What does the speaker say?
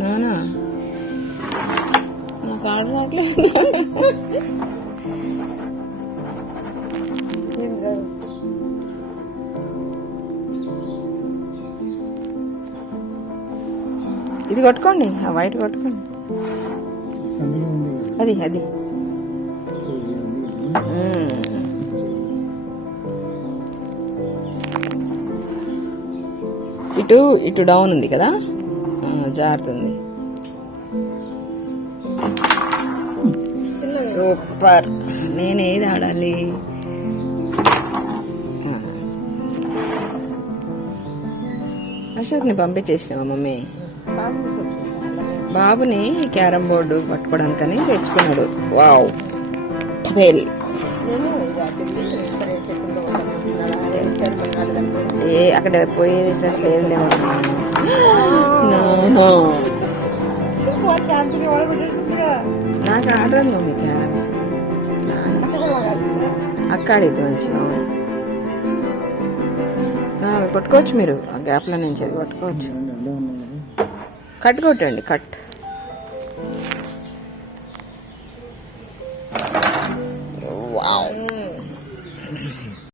నానా నాకు ఆడ రావట్లేదు. ఇది కొట్టుకోండి, ఆ వైట్ కొట్టుకోండి. అది అది ఇటు ఇటు డౌన్ ఉంది కదా, జారుతుంది. సూపర్. నేను ఏది ఆడాలి? అశోక్ని పంపించేసినావా మమ్మీ? బాబుని క్యారమ్ బోర్డు పట్టుకోవడానికని తెచ్చుకున్నాడు. Wow, very. ఏ అక్కడ పోయేది లేదు. నాకు ఆడరాదు మమ్మీ క్యారమ్స్. అక్క ఆడిద్ది మంచిగా. కొట్టుకోవచ్చు మీరు, ఆ గ్యాప్లో నుంచి అది కొట్టుకోవచ్చు. కట్ కొట్టండి, కట్.